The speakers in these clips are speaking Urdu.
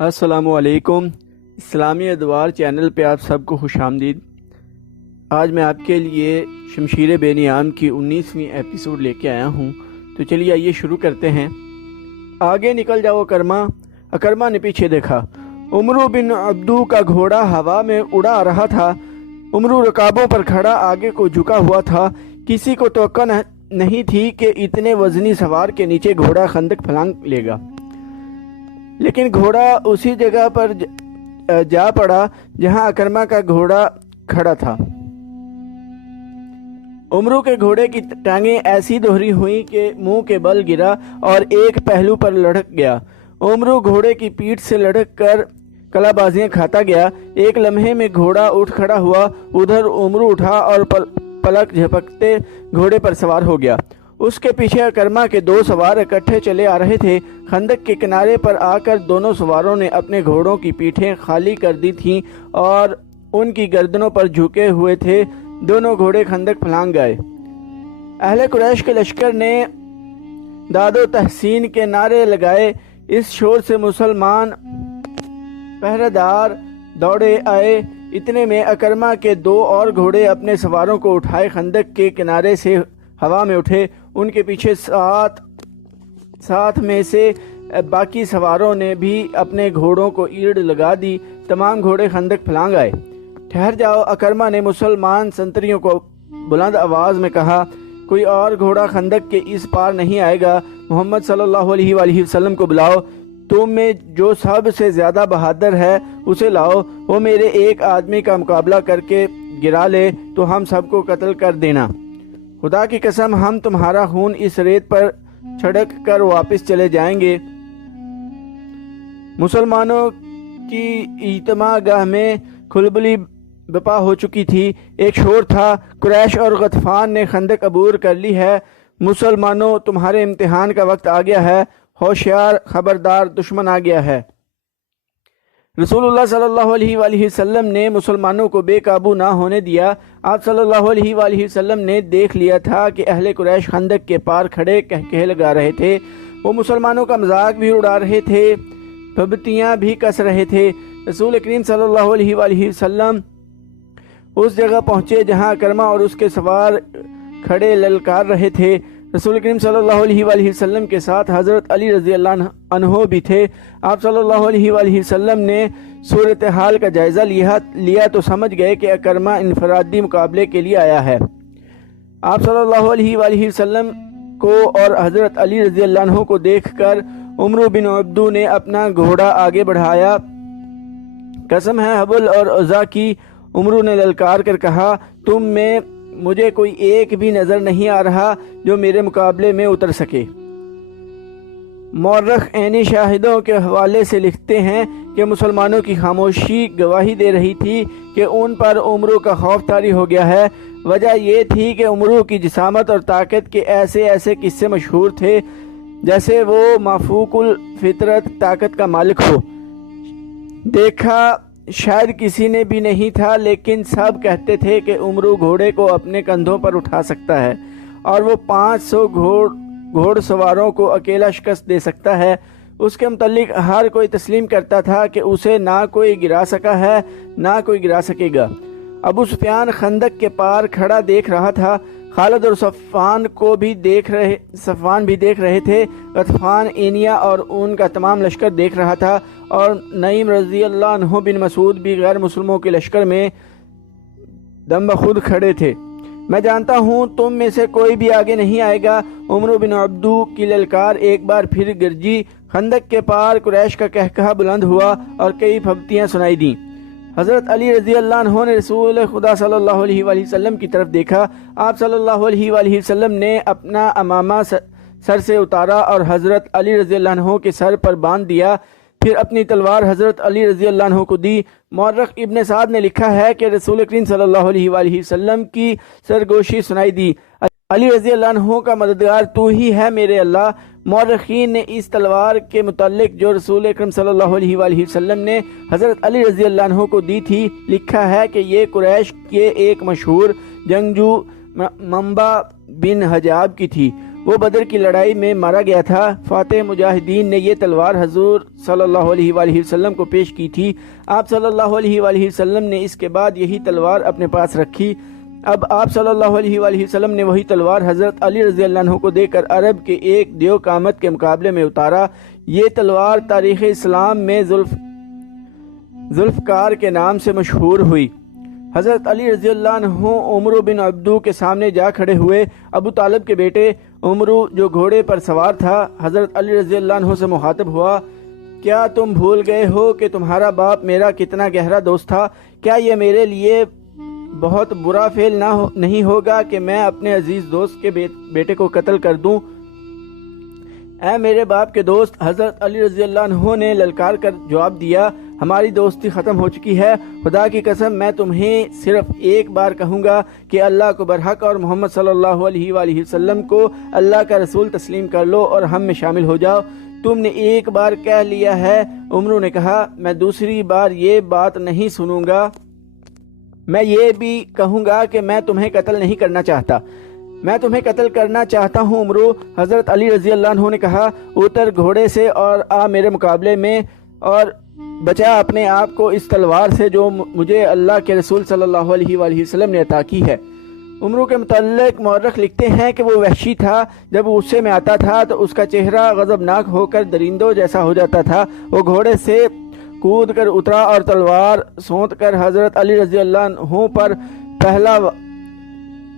السلام علیکم۔ اسلامی ادوار چینل پہ آپ سب کو خوش آمدید۔ آج میں آپ کے لیے شمشیر بے نیام کی 19ویں ایپیسوڈ لے کے آیا ہوں، تو چلیے آئیے شروع کرتے ہیں۔ آگے نکل جاؤ اکرما نے پیچھے دیکھا۔ عمرو بن عبدو کا گھوڑا ہوا میں اڑا رہا تھا۔ عمرو رکابوں پر کھڑا آگے کو جھکا ہوا تھا۔ کسی کو توقع نہیں تھی کہ اتنے وزنی سوار کے نیچے گھوڑا خندق پھلانگ لے گا، لیکن گھوڑا اسی جگہ پر جا پڑا جہاں اکرما کا گھوڑا کھڑا تھا۔ عمرو کے گھوڑے کی ٹانگیں ایسی دوہری ہوئیں کہ منہ کے بل گرا اور ایک پہلو پر لڑک گیا۔ عمرو گھوڑے کی پیٹھ سے لڑک کر کلا بازیاں کھاتا گیا۔ ایک لمحے میں گھوڑا اٹھ کھڑا ہوا، ادھر عمرو اٹھا اور پلک جھپکتے گھوڑے پر سوار ہو گیا۔ اس کے پیچھے اکرما کے دو سوار اکٹھے چلے آ رہے تھے۔ خندق کے کنارے پر آ کر دونوں سواروں نے اپنے گھوڑوں کی پیٹھیں خالی کر دی تھیں اور ان کی گردنوں پر جھکے ہوئے تھے۔ دونوں گھوڑے خندق پھلانگ گئے۔ اہل قریش کے لشکر نے داد و تحسین کے نعرے لگائے۔ اس شور سے مسلمان پہرہ دار دوڑے آئے۔ اتنے میں اکرما کے دو اور گھوڑے اپنے سواروں کو اٹھائے خندق کے کنارے سے ہوا میں اٹھے۔ ان کے پیچھے ساتھ میں سے باقی سواروں نے بھی اپنے گھوڑوں کو ایڑ لگا دی۔ تمام گھوڑے خندق پھلانگ آئے۔ ٹھہر جاؤ، اکرما نے مسلمان سنتریوں کو بلند آواز میں کہا، کوئی اور گھوڑا خندق کے اس پار نہیں آئے گا۔ محمد صلی اللہ علیہ وآلہ وسلم کو بلاؤ۔ تم میں جو سب سے زیادہ بہادر ہے اسے لاؤ۔ وہ میرے ایک آدمی کا مقابلہ کر کے گرا لے تو ہم سب کو قتل کر دینا۔ خدا کی قسم، ہم تمہارا خون اس ریت پر چھڑک کر واپس چلے جائیں گے۔ مسلمانوں کی اجتماع گاہ میں کھلبلی بپا ہو چکی تھی۔ ایک شور تھا، قریش اور غطفان نے خندق عبور کر لی ہے۔ مسلمانوں، تمہارے امتحان کا وقت آ گیا ہے۔ ہوشیار، خبردار، دشمن آ گیا ہے۔ رسول اللہ صلی اللہ علیہ وآلہ وسلم نے مسلمانوں کو بے قابو نہ ہونے دیا۔ آپ صلی اللہ علیہ وآلہ وسلم نے دیکھ لیا تھا کہ اہل قریش خندق کے پار کھڑے کہکہے لگا رہے تھے۔ وہ مسلمانوں کا مذاق بھی اڑا رہے تھے، پھبتیاں بھی کس رہے تھے۔ رسول کریم صلی اللہ علیہ وآلہ وسلم اس جگہ پہنچے جہاں اکرما اور اس کے سوار کھڑے للکار رہے تھے۔ رسول کریم صلی اللہ علیہ وآلہ وسلم کے ساتھ حضرت علی رضی اللہ عنہ بھی تھے۔ آپ صلی اللہ علیہ وآلہ وسلم نے صورتحال کا جائزہ لیا تو سمجھ گئے کہ اکرما انفرادی مقابلے کے لیے آیا ہے۔ آپ صلی اللہ علیہ وآلہ وسلم کو اور حضرت علی رضی اللہ عنہ کو دیکھ کر عمرو بن عبدو نے اپنا گھوڑا آگے بڑھایا۔ قسم ہے حبل اور عزا کی، عمرو نے للکار کر کہا، تم میں مجھے کوئی ایک بھی نظر نہیں آ رہا جو میرے مقابلے میں اتر سکے۔ مورخ عینی شاہدوں کے حوالے سے لکھتے ہیں کہ مسلمانوں کی خاموشی گواہی دے رہی تھی کہ ان پر عمرو کا خوف طاری ہو گیا ہے۔ وجہ یہ تھی کہ عمرو کی جسامت اور طاقت کے ایسے قصے مشہور تھے جیسے وہ مافوق الفطرت طاقت کا مالک ہو۔ دیکھا شاید کسی نے بھی نہیں تھا، لیکن سب کہتے تھے کہ عمرو گھوڑے کو اپنے کندھوں پر اٹھا سکتا ہے اور وہ 500 گھوڑ سواروں کو اکیلا شکست دے سکتا ہے۔ اس کے متعلق ہر کوئی تسلیم کرتا تھا کہ اسے نہ کوئی گرا سکا ہے نہ کوئی گرا سکے گا۔ ابو سفیان خندق کے پار کھڑا دیکھ رہا تھا۔ خالد اور صفوان بھی دیکھ رہے تھے۔ غطفان، اینیا اور ان کا تمام لشکر دیکھ رہا تھا، اور نعیم رضی اللہ عنہ بن مسعود بھی غیر مسلموں کے لشکر میں دم بخود کھڑے تھے۔ میں جانتا ہوں تم میں سے کوئی بھی آگے نہیں آئے گا۔ عمرو بن عبدو کی للکار ایک بار پھر گرجی۔ خندق کے پار قریش کا کہکہا بلند ہوا اور کئی پھبتیاں سنائی دیں۔ حضرت علی رضی اللہ عنہ نے رسول خدا صلی اللہ علیہ وآلہ وسلم کی طرف دیکھا۔ آپ صلی اللہ علیہ وآلہ وسلم نے اپنا امامہ سر سے اتارا اور حضرت علی رضی اللہ عنہ کے سر پر باندھ دیا، پھر اپنی تلوار حضرت علی رضی اللہ عنہ کو دی۔ مورخ ابن سعد نے لکھا ہے کہ رسول کریم صلی اللہ علیہ وآلہ وسلم کی سرگوشی سنائی دی، علی رضی اللہ عنہ کا مددگار تو ہی ہے میرے اللہ۔ مورخین نے اس تلوار کے متعلق جو رسول اکرم صلی اللہ علیہ وآلہ وسلم نے حضرت علی رضی اللہ عنہ کو دی تھی لکھا ہے کہ یہ قریش کے ایک مشہور جنگجو منبع بن حجاب کی تھی۔ وہ بدر کی لڑائی میں مارا گیا تھا۔ فاتح مجاہدین نے یہ تلوار حضور صلی اللہ علیہ وآلہ وسلم کو پیش کی تھی۔ آپ صلی اللہ علیہ وآلہ وسلم نے اس کے بعد یہی تلوار اپنے پاس رکھی۔ اب آپ صلی اللہ علیہ وآلہ وسلم نے وہی تلوار حضرت علی رضی اللہ عنہ کو دے کر عرب کے ایک دیو قامت کے مقابلے میں اتارا۔ یہ تلوار تاریخ اسلام میں ذوالفقار کے نام سے مشہور ہوئی۔ حضرت علی رضی اللہ عنہ عمرو بن عبدو کے سامنے جا کھڑے ہوئے۔ ابو طالب کے بیٹے عمرو جو گھوڑے پر سوار تھا، حضرت علی رضی اللہ عنہ سے مخاطب ہوا، کیا تم بھول گئے ہو کہ تمہارا باپ میرا کتنا گہرا دوست تھا؟ کیا یہ میرے لیے بہت برا فعل نہیں ہوگا کہ میں اپنے عزیز دوست کے بیٹے کو قتل کر دوں؟ اے میرے باپ کے دوست، حضرت علی رضی اللہ عنہ نے للکار کر جواب دیا، ہماری دوستی ختم ہو چکی ہے۔ خدا کی قسم میں تمہیں صرف ایک بار کہوں گا کہ اللہ کو برحق اور محمد صلی اللہ علیہ وآلہ وسلم کو اللہ کا رسول تسلیم کر لو اور ہم میں شامل ہو جاؤ۔ تم نے ایک بار کہہ لیا ہے۔ عمرو نے کہا، میں دوسری بار یہ بات نہیں سنوں گا۔ میں یہ بھی کہوں گا کہ میں تمہیں قتل نہیں کرنا چاہتا۔ میں تمہیں قتل کرنا چاہتا ہوں عمرو۔ حضرت علی رضی اللہ عنہ نے کہا، اتر گھوڑے سے اور آ میرے مقابلے میں اور بچا اپنے آپ کو اس تلوار سے جو مجھے اللہ کے رسول صلی اللہ علیہ وآلہ وسلم نے عطا کی ہے۔ عمرو کے متعلق مورخ لکھتے ہیں کہ وہ وحشی تھا۔ جب وہ غصے میں آتا تھا تو اس کا چہرہ غضبناک ہو کر درندوں جیسا ہو جاتا تھا۔ وہ گھوڑے سے کود کر اترا اور تلوار سونت کر حضرت علی رضی اللہ عنہ پر پہلا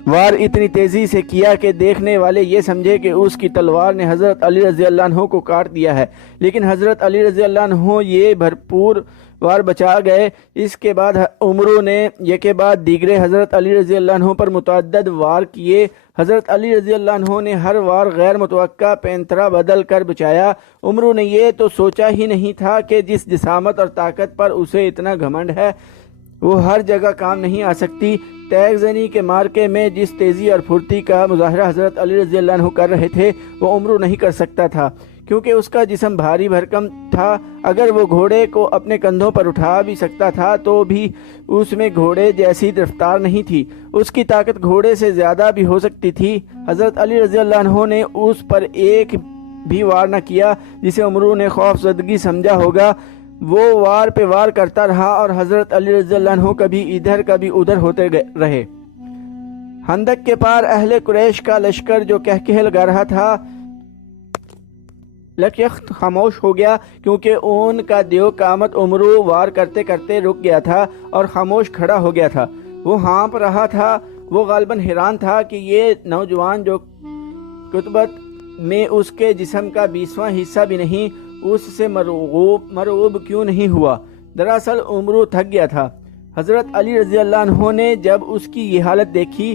وار اتنی تیزی سے کیا کہ دیکھنے والے یہ سمجھے کہ اس کی تلوار نے حضرت علی رضی اللہ عنہ کو کاٹ دیا ہے، لیکن حضرت علی رضی اللہ عنہ یہ بھرپور وار بچا گئے۔ اس کے بعد عمرو نے یکے بعد دیگرے حضرت علی رضی اللہ عنہ پر متعدد وار کیے۔ حضرت علی رضی اللہ عنہ نے ہر وار غیر متوقع پینترا بدل کر بچایا۔ عمرو نے یہ تو سوچا ہی نہیں تھا کہ جس جسامت اور طاقت پر اسے اتنا گھمنڈ ہے وہ ہر جگہ کام نہیں آ سکتی۔ تیغ زنی کے مارکے میں جس تیزی اور پھرتی کا مظاہرہ حضرت علی رضی اللہ عنہ کر رہے تھے وہ عمرو نہیں کر سکتا تھا، کیونکہ اس کا جسم بھاری بھرکم تھا۔ اگر وہ گھوڑے کو اپنے کندھوں پر اٹھا بھی سکتا تھا تو بھی اس میں گھوڑے جیسی رفتار نہیں تھی۔ اس کی طاقت گھوڑے سے زیادہ بھی ہو سکتی تھی۔ حضرت علی رضی اللہ عنہ نے اس پر ایک بھی وار نہ کیا جسے عمرو نے خوف زدگی سمجھا ہوگا۔ وہ وار پہ وار کرتا رہا اور حضرت علی رضی اللہ عنہ کبھی ادھر کبھی ادھر ہوتے رہے۔ خندق کے پار اہل قریش کا لشکر جو کہکہے لگا رہا تھا لکھت خاموش ہو گیا، کیونکہ ان کا دیو قامت عمرو وار کرتے کرتے رک گیا تھا اور خاموش کھڑا ہو گیا تھا۔ وہ ہانپ رہا تھا۔ وہ غالباً حیران تھا کہ یہ نوجوان جو کتبت میں اس کے جسم کا 20واں حصہ بھی نہیں، اس سے مرعوب کیوں نہیں ہوا؟ دراصل عمرو تھک گیا تھا۔ حضرت علی رضی اللہ عنہ نے جب اس کی یہ حالت دیکھی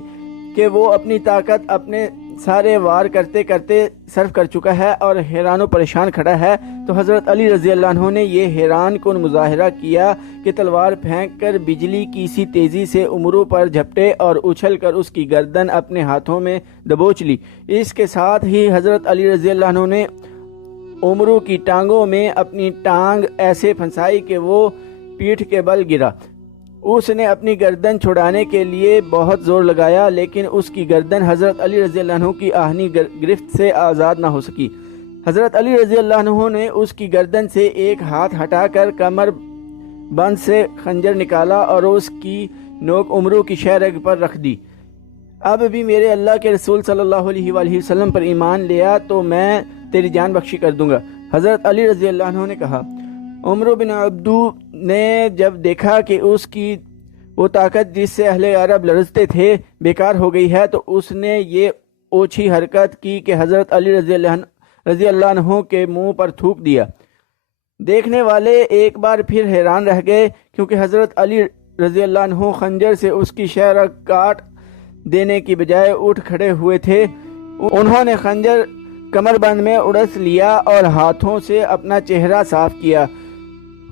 کہ وہ اپنی طاقت اپنے سارے وار کرتے کرتے صرف کر چکا ہے اور حیران و پریشان کھڑا ہے، تو حضرت علی رضی اللہ عنہ نے یہ حیران کن مظاہرہ کیا کہ تلوار پھینک کر بجلی کی سی تیزی سے عمرو پر جھپٹے اور اچھل کر اس کی گردن اپنے ہاتھوں میں دبوچ لی۔ اس کے ساتھ ہی حضرت علی رضی اللہ عنہ نے عمرو کی ٹانگوں میں اپنی ٹانگ ایسے پھنسائی کہ وہ پیٹھ کے بل گرا۔ اس نے اپنی گردن چھڑانے کے لیے بہت زور لگایا، لیکن اس کی گردن حضرت علی رضی اللہ عنہ کی آہنی گرفت سے آزاد نہ ہو سکی۔ حضرت علی رضی اللہ عنہ نے اس کی گردن سے ایک ہاتھ ہٹا کر کمر بند سے خنجر نکالا اور اس کی نوک عمرو کی شہ رگ پر رکھ دی۔ اب بھی میرے اللہ کے رسول صلی اللہ علیہ وآلہ وسلم پر ایمان لیا تو میں تیری جان بخشی کر دوں گا، حضرت علی رضی اللہ عنہ نے کہا۔ عمرو بن عبدو نے جب دیکھا کہ اس کی وہ طاقت جس سے اہل عرب لرزتے تھے بیکار ہو گئی ہے، تو اس نے یہ اوچھی حرکت کی کہ حضرت علی رضی اللہ عنہ کے منہ پر تھوک دیا۔ دیکھنے والے ایک بار پھر حیران رہ گئے، کیونکہ حضرت علی رضی اللہ عنہ خنجر سے اس کی شہ رگ کاٹ دینے کی بجائے اٹھ کھڑے ہوئے تھے۔ انہوں نے خنجر کمر بند میں اڑس لیا اور ہاتھوں سے اپنا چہرہ صاف کیا۔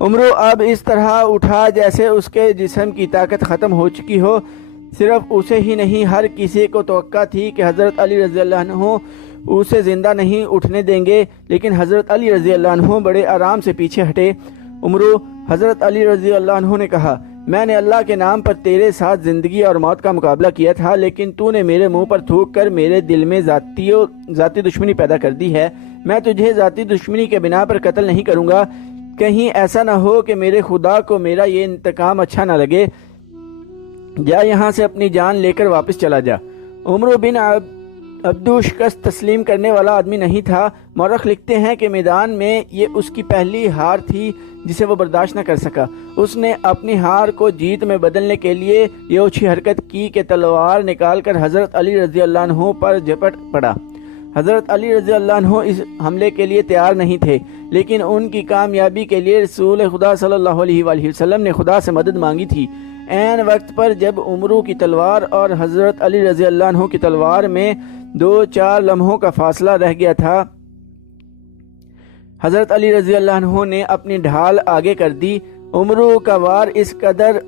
عمرو اب اس طرح اٹھا جیسے اس کے جسم کی طاقت ختم ہو چکی ہو۔ صرف اسے ہی نہیں، ہر کسی کو توقع تھی کہ حضرت علی رضی اللہ عنہ اسے زندہ نہیں اٹھنے دیں گے، لیکن حضرت علی رضی اللہ عنہ بڑے آرام سے پیچھے ہٹے۔ عمرو، حضرت علی رضی اللہ عنہ نے کہا، میں نے اللہ کے نام پر تیرے ساتھ زندگی اور موت کا مقابلہ کیا تھا، لیکن تو نے میرے منہ پر تھوک کر میرے دل میں ذاتی دشمنی پیدا کر دی ہے۔ میں تجھے ذاتی دشمنی کے بنا پر قتل نہیں کروں گا، کہیں ایسا نہ ہو کہ میرے خدا کو میرا یہ انتقام اچھا نہ لگے۔ جا یہاں سے اپنی جان لے کر واپس چلا جا۔ عمرو بن عبدو شکست تسلیم کرنے والا آدمی نہیں تھا۔ مورخ لکھتے ہیں کہ میدان میں یہ اس کی پہلی ہار تھی جسے وہ برداشت نہ کر سکا۔ اس نے اپنی ہار کو جیت میں بدلنے کے لیے یہ اچھی حرکت کی کہ تلوار نکال کر حضرت علی رضی اللہ عنہ پر جھپٹ پڑا۔ حضرت علی رضی اللہ عنہ اس حملے کے لیے تیار نہیں تھے، لیکن ان کی کامیابی کے لیے رسول خدا صلی اللہ علیہ وآلہ وسلم نے خدا سے مدد مانگی تھی۔ عین وقت پر جب عمرو کی تلوار اور حضرت علی رضی اللہ عنہ کی تلوار میں 2-4 لمحوں کا فاصلہ رہ گیا تھا، حضرت علی رضی اللہ عنہ نے اپنی ڈھال آگے کر دی۔ عمرو کا وار اس قدر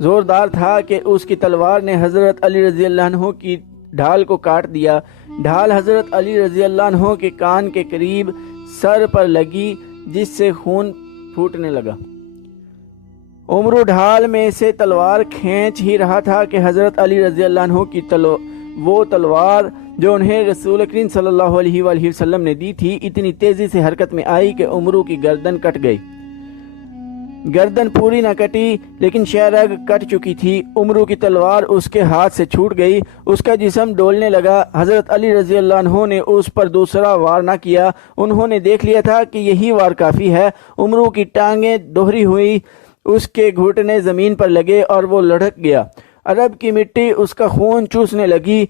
زوردار تھا کہ اس کی تلوار نے حضرت علی رضی اللہ عنہ کی ڈھال کو کاٹ دیا۔ ڈھال حضرت علی رضی اللہ عنہ کے کان کے قریب سر پر لگی، جس سے خون پھوٹنے لگا۔ عمرو ڈھال میں سے تلوار کھینچ ہی رہا تھا کہ حضرت علی رضی اللہ عنہ کی وہ تلوار جو انہیں رسول کریم صلی اللہ علیہ وآلہ وسلم نے دی تھی اتنی تیزی سے حرکت میں آئی کہ عمرو کی گردن کٹ گئی۔ گردن پوری نہ کٹی لیکن شہرگ کٹ چکی تھی۔ عمرو کی تلوار اس کے ہاتھ سے چھوٹ گئی، اس کا جسم ڈولنے لگا۔ حضرت علی رضی اللہ عنہ نے اس پر دوسرا وار نہ کیا، انہوں نے دیکھ لیا تھا کہ یہی وار کافی ہے۔ عمرو کی ٹانگیں دوہری ہوئی، اس کے گھٹنے زمین پر لگے اور وہ لڑھک گیا۔ عرب کی مٹی اس کا خون چوسنے لگی۔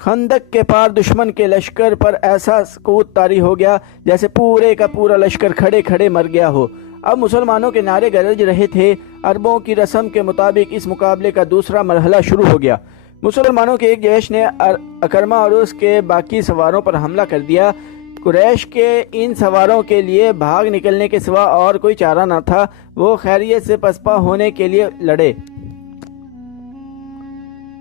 خندق کے پار دشمن کے لشکر پر ایسا سکوت طاری ہو گیا جیسے پورے کا پورا لشکر کھڑے کھڑے مر گیا ہو۔ اب مسلمانوں کے نعرے گرج رہے تھے۔ عربوں کی رسم کے مطابق اس مقابلے کا دوسرا مرحلہ شروع ہو گیا۔ مسلمانوں کے ایک جیش نے اکرمہ اور اس کے باقی سواروں پر حملہ کر دیا۔ قریش کے ان سواروں کے لیے بھاگ نکلنے کے سوا اور کوئی چارہ نہ تھا۔ وہ خیریت سے پسپا ہونے کے لیے لڑے۔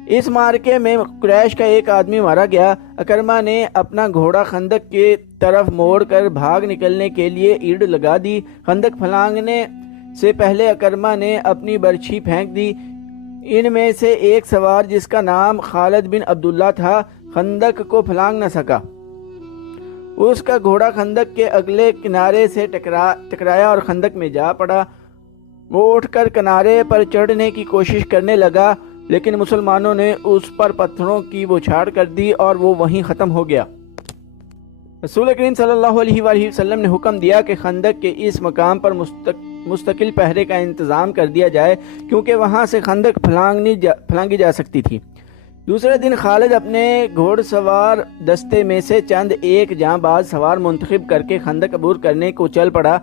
اس مارکے میں قریش کا ایک آدمی مارا گیا۔ اکرمہ نے اپنا گھوڑا خندق کی طرف موڑ کر بھاگ نکلنے کے لیے ایڑ لگا دی۔ خندق پھلانگنے سے پہلے اکرمہ نے اپنی برچھی پھینک دی۔ ان میں سے ایک سوار جس کا نام خالد بن عبداللہ تھا خندق کو پھلانگ نہ سکا۔ اس کا گھوڑا خندق کے اگلے کنارے سے ٹکرایا اور خندق میں جا پڑا۔ وہ اٹھ کر کنارے پر چڑھنے کی کوشش کرنے لگا، لیکن مسلمانوں نے اس پر پتھروں کی بوچھاڑ کر دی اور وہ وہیں ختم ہو گیا۔ رسول کریم صلی اللہ علیہ وآلہ وسلم نے حکم دیا کہ خندق کے اس مقام پر مستقل پہرے کا انتظام کر دیا جائے، کیونکہ وہاں سے خندق پھلانگی جا سکتی تھی۔ دوسرے دن خالد اپنے گھوڑ سوار دستے میں سے چند ایک جاں باز سوار منتخب کر کے خندق عبور کرنے کو چل پڑا۔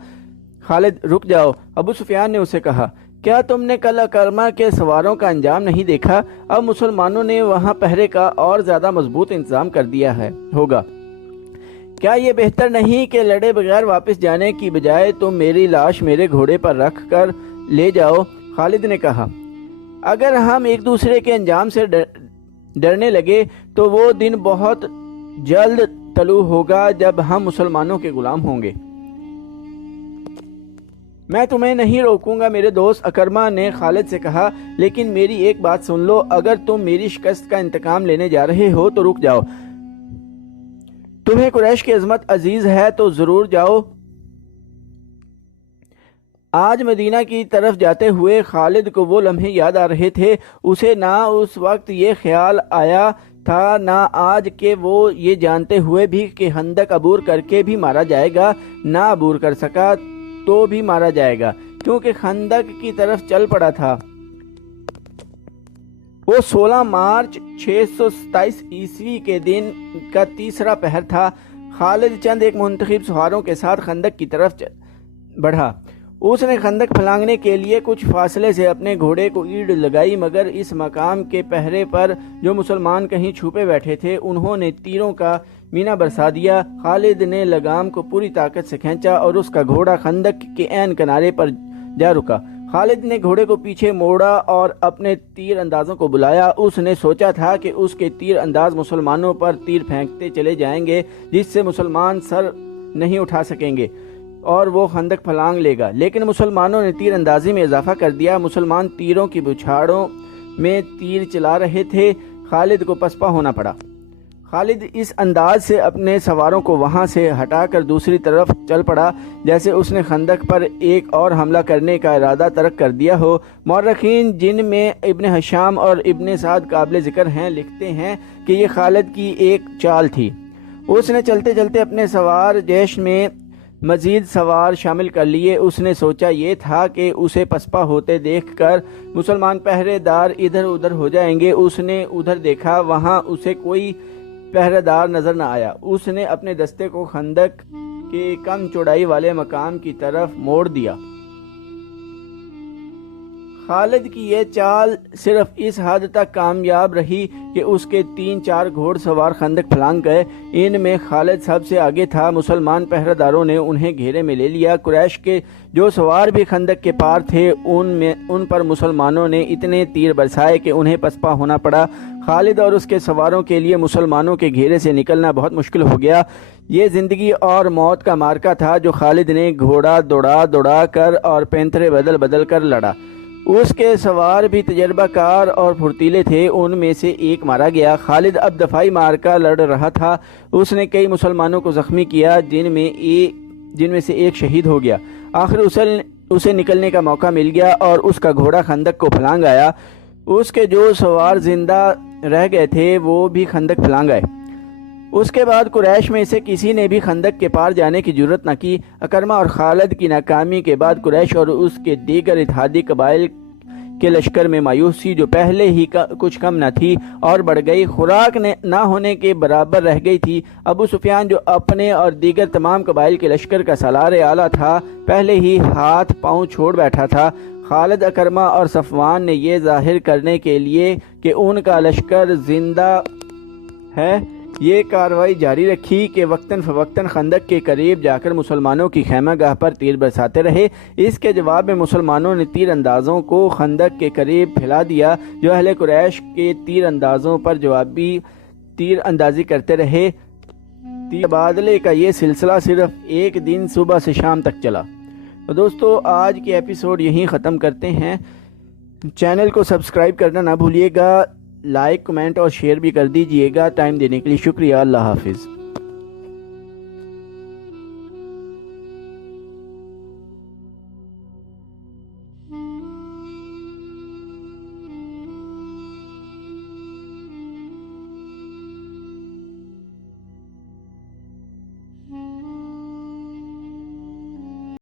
خالد رک جاؤ، ابو سفیان نے اسے کہا، کیا تم نے کل اکرمہ کے سواروں کا انجام نہیں دیکھا؟ اب مسلمانوں نے وہاں پہرے کا اور زیادہ مضبوط انتظام کر دیا ہوگا۔ کیا یہ بہتر نہیں کہ لڑے بغیر واپس جانے کی بجائے تم میری لاش میرے گھوڑے پر رکھ کر لے جاؤ؟ خالد نے کہا، اگر ہم ایک دوسرے کے انجام سے ڈرنے لگے تو وہ دن بہت جلد طلوع ہوگا جب ہم مسلمانوں کے غلام ہوں گے۔ میں تمہیں نہیں روکوں گا میرے دوست، اکرمہ نے خالد سے کہا، لیکن میری ایک بات سن لو، اگر تم میری شکست کا انتقام لینے جا رہے ہو تو رک جاؤ۔ تمہیں قریش کی عظمت عزیز ہے تو ضرور جاؤ۔ آج مدینہ کی طرف جاتے ہوئے خالد کو وہ لمحے یاد آ رہے تھے۔ اسے نہ اس وقت یہ خیال آیا تھا نہ آج کہ وہ یہ جانتے ہوئے بھی کہ خندق عبور کر کے بھی مارا جائے گا، نہ عبور کر سکا تو بھی مارا جائے گا، کیونکہ خندق کی طرف چل پڑا تھا۔ وہ 16 مارچ 627 عیسوی کے دن کا تیسرا پہر تھا۔ خالد چند ایک منتخب سواروں کے ساتھ خندق کی طرف بڑھا۔ اس نے خندق پھلانگنے کے لیے کچھ فاصلے سے اپنے گھوڑے کو ایڑ لگائی، مگر اس مقام کے پہرے پر جو مسلمان کہیں چھپے بیٹھے تھے انہوں نے تیروں کا مینا برسا دیا۔ خالد نے لگام کو پوری طاقت سے کھینچا اور اس کا گھوڑا خندق کے عین کنارے پر جا رکا۔ خالد نے گھوڑے کو پیچھے موڑا اور اپنے تیر اندازوں کو بلایا۔ اس نے سوچا تھا کہ اس کے تیر انداز مسلمانوں پر تیر پھینکتے چلے جائیں گے، جس سے مسلمان سر نہیں اٹھا سکیں گے اور وہ خندق پھلانگ لے گا، لیکن مسلمانوں نے تیر اندازی میں اضافہ کر دیا۔ مسلمان تیروں کی بچھاڑوں میں تیر چلا رہے تھے۔ خالد کو پسپا ہونا پڑا۔ خالد اس انداز سے اپنے سواروں کو وہاں سے ہٹا کر دوسری طرف چل پڑا جیسے اس نے خندق پر ایک اور حملہ کرنے کا ارادہ ترک کر دیا ہو۔ مورخین جن میں ابن ہشام اور ابن سعد قابل ذکر ہیں لکھتے ہیں کہ یہ خالد کی ایک چال تھی۔ اس نے چلتے چلتے اپنے سوار جیش میں مزید سوار شامل کر لیے۔ اس نے سوچا یہ تھا کہ اسے پسپا ہوتے دیکھ کر مسلمان پہرے دار ادھر ادھر ہو جائیں گے۔ اس نے ادھر دیکھا، وہاں اسے کوئی پہرے دار نظر نہ آیا۔ اس نے اپنے دستے کو خندق کے کم چوڑائی والے مقام کی طرف موڑ دیا۔ خالد کی یہ چال صرف اس حد تک کامیاب رہی کہ اس کے 3-4 گھوڑ سوار خندق پھلانگ گئے۔ ان میں خالد سب سے آگے تھا۔ مسلمان پہرہ داروں نے انہیں گھیرے میں لے لیا۔ قریش کے جو سوار بھی خندق کے پار تھے ان پر مسلمانوں نے اتنے تیر برسائے کہ انہیں پسپا ہونا پڑا۔ خالد اور اس کے سواروں کے لیے مسلمانوں کے گھیرے سے نکلنا بہت مشکل ہو گیا۔ یہ زندگی اور موت کا معرکہ تھا جو خالد نے گھوڑا دوڑا کر اور پینترے بدل کر لڑا۔ اس کے سوار بھی تجربہ کار اور پھرتیلے تھے۔ ان میں سے ایک مارا گیا۔ خالد اب دفاعی معرکہ لڑ رہا تھا۔ اس نے کئی مسلمانوں کو زخمی کیا جن میں سے ایک شہید ہو گیا۔ آخر اسے نکلنے کا موقع مل گیا اور اس کا گھوڑا خندق کو پھلانگ آیا۔ اس کے جو سوار زندہ رہ گئے تھے وہ بھی خندق پھلانگ آئے۔ اس کے بعد قریش میں سے کسی نے بھی خندق کے پار جانے کی جرت نہ کی۔ اکرمہ اور خالد کی ناکامی کے بعد قریش اور اس کے دیگر اتحادی قبائل کے لشکر میں مایوسی جو پہلے ہی کچھ کم نہ تھی اور بڑھ گئی، خوراک نہ ہونے کے برابر رہ گئی تھی۔ ابو سفیان جو اپنے اور دیگر تمام قبائل کے لشکر کا سالار اعلیٰ تھا، پہلے ہی ہاتھ پاؤں چھوڑ بیٹھا تھا۔ خالد، اکرمہ اور صفوان نے یہ ظاہر کرنے کے لیے کہ ان کا لشکر زندہ ہے یہ کارروائی جاری رکھی کہ وقتاً فوقتاً خندق کے قریب جا کر مسلمانوں کی خیمہ گاہ پر تیر برساتے رہے۔ اس کے جواب میں مسلمانوں نے تیر اندازوں کو خندق کے قریب پھیلا دیا جو اہل قریش کے تیر اندازوں پر جوابی تیر اندازی کرتے رہے۔ تیر تبادلے کا یہ سلسلہ صرف ایک دن صبح سے شام تک چلا۔ دوستو، آج کی ایپیسوڈ یہیں ختم کرتے ہیں۔ چینل کو سبسکرائب کرنا نہ بھولیے گا، لائک، کمنٹ اور شیئر بھی کر دیجئے گا۔ ٹائم دینے کے لیے شکریہ۔ اللہ حافظ۔